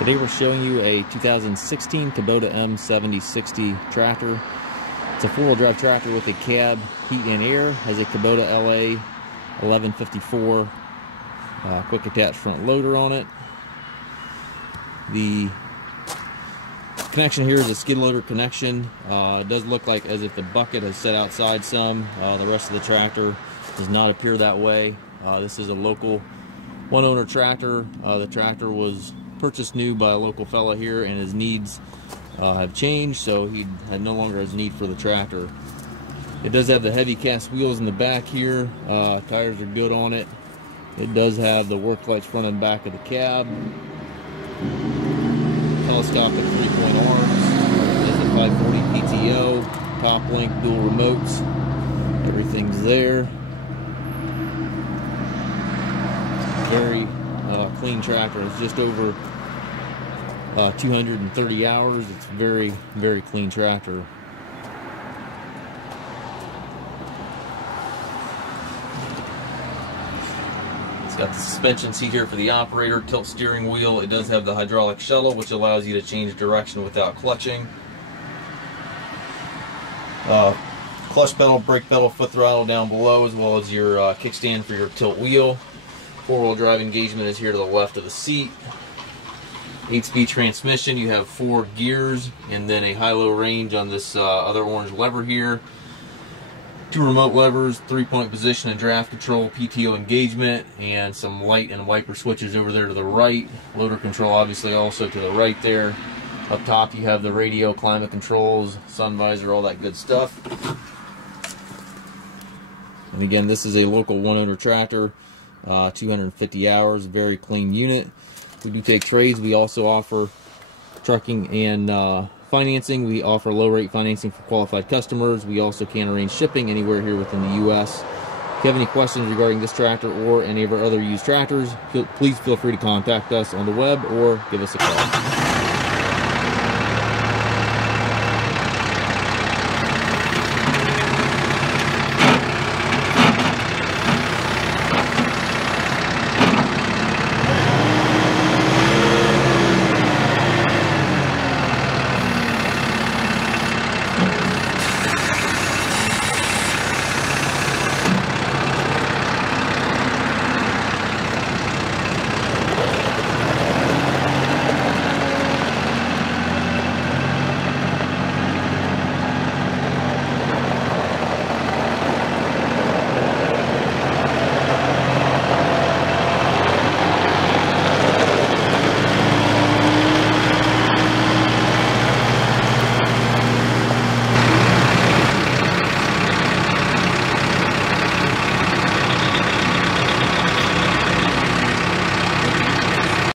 Today we're showing you a 2016 Kubota M7060 tractor. It's a four-wheel drive tractor with a cab, heat and air, has a Kubota LA 1154 quick attach front loader on it. The connection here is a skid loader connection. It does look like as if the bucket has set outside some. The rest of the tractor does not appear that way. This is a local one-owner tractor. The tractor was purchased new by a local fella here, and his needs have changed, so he had no longer has need for the tractor. It does have the heavy cast wheels in the back here. Tires are good on it. It does have the work lights front and back of the cab. Telescopic 3-point arms. It has a 540 PTO, top link, dual remotes. Everything's there. Very clean tractor. It's just over 230 hours. It's very, very clean tractor. It's got the suspension seat here for the operator, tilt steering wheel. It does have the hydraulic shuttle, which allows you to change direction without clutching. Clutch pedal, brake pedal, foot throttle down below, as well as your kickstand for your tilt wheel. Four-wheel drive engagement is here to the left of the seat. 8-speed transmission. You have 4 gears and then a high-low range on this other orange lever here. 2 remote levers, 3-point position and draft control, PTO engagement, and some light and wiper switches over there to the right. Loader control obviously also to the right there. Up top you have the radio, climate controls, sun visor, all that good stuff. And again, this is a local one-owner tractor. 250 hours, very clean unit. We do take trades. We also offer trucking and financing. We offer low rate financing for qualified customers. We also can arrange shipping anywhere here within the U.S. If you have any questions regarding this tractor or any of our other used tractors, please feel free to contact us on the web or give us a call.